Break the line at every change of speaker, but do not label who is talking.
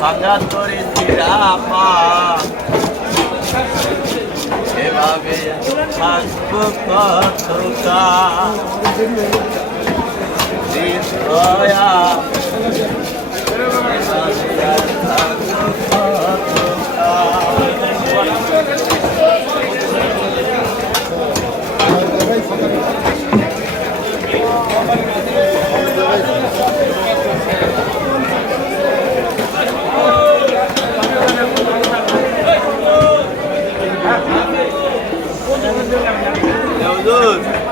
ভাঙা করে চিরাপা এভাবে থাকব কতটা? দয়া Ya,